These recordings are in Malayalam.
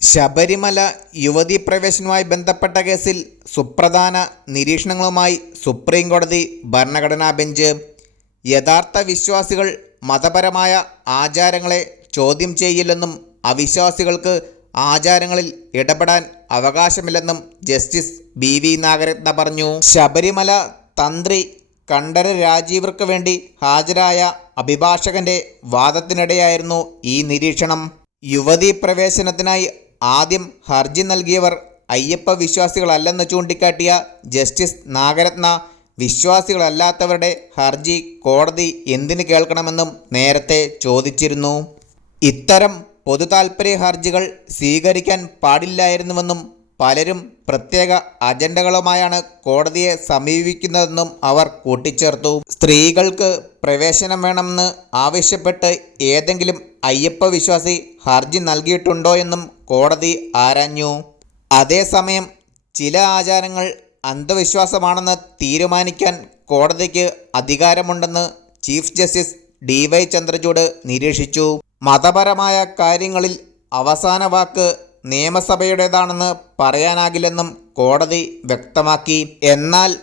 ശബരിമല യുവതീ പ്രവേശനവുമായി ബന്ധപ്പെട്ട കേസിൽ സുപ്രധാന നിരീക്ഷണങ്ങളുമായി സുപ്രീം കോടതി ഭരണഘടനാ ബെഞ്ച്. യഥാർത്ഥ വിശ്വാസികൾ മതപരമായ ആചാരങ്ങളെ ചോദ്യം ചെയ്യില്ലെന്നും അവിശ്വാസികൾക്ക് ആചാരങ്ങളിൽ ഇടപെടാൻ അവകാശമില്ലെന്നും ജസ്റ്റിസ് ബി നാഗരത്ന പറഞ്ഞു. ശബരിമല തന്ത്രി കണ്ഠര രാജീവർക്ക് വേണ്ടി ഹാജരായ അഭിഭാഷകന്റെ വാദത്തിനിടെയായിരുന്നു ഈ നിരീക്ഷണം. യുവതീ പ്രവേശനത്തിനായി ആദ്യം ഹർജി നൽകിയവർ അയ്യപ്പ വിശ്വാസികളല്ലെന്ന് ചൂണ്ടിക്കാട്ടിയ ജസ്റ്റിസ് നാഗരത്ന, വിശ്വാസികളല്ലാത്തവരുടെ ഹർജി കോടതി എന്തിന് കേൾക്കണമെന്നും നേരത്തെ ചോദിച്ചിരുന്നു. ഇത്തരം പൊതുതാൽപര്യ ഹർജികൾ സ്വീകരിക്കാൻ പാടില്ലായിരുന്നുവെന്നും പലരും പ്രത്യേക അജണ്ടകളുമായാണ് കോടതിയെ സമീപിക്കുന്നതെന്നും അവർ കൂട്ടിച്ചേർത്തു. സ്ത്രീകൾക്ക് പ്രവേശനം വേണമെന്ന് ആവശ്യപ്പെട്ട് ഏതെങ്കിലും അയ്യപ്പ വിശ്വാസി ഹർജി നൽകിയിട്ടുണ്ടോ എന്നും കോടതി ആരാഞ്ഞു. അതേസമയം ചില ആചാരങ്ങൾ അന്ധവിശ്വാസമാണെന്ന് തീരുമാനിക്കാൻ കോടതിക്ക് അധികാരമുണ്ടെന്ന് ചീഫ് ജസ്റ്റിസ് DY ചന്ദ്രചൂഡ് നിരീക്ഷിച്ചു. മതപരമായ കാര്യങ്ങളിൽ അവസാന വാക്ക് നിയമസഭയുടേതാണെന്ന് പറയാനാകില്ലെന്നും കോടതി വ്യക്തമാക്കി. എന്നാൽ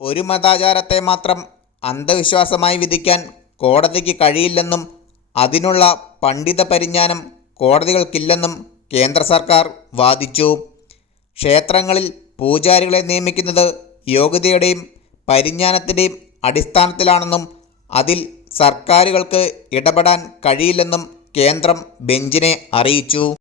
ഒരു മതാചാരത്തെ മാത്രം അന്ധവിശ്വാസമായി വിധിക്കാൻ കോടതിക്ക് കഴിയില്ലെന്നും അതിനുള്ള പണ്ഡിത പരിജ്ഞാനം കോടതികൾക്കില്ലെന്നും കേന്ദ്ര സർക്കാർ വാദിച്ചു. ക്ഷേത്രങ്ങളിൽ പൂജാരികളെ നിയമിക്കുന്നത് യോഗ്യതയുടെയും പരിജ്ഞാനത്തിൻ്റെയും അടിസ്ഥാനത്തിലാണെന്നും അതിൽ സർക്കാരുകൾക്ക് ഇടപെടാൻ കഴിയില്ലെന്നും കേന്ദ്രം ബെഞ്ചിനെ അറിയിച്ചു.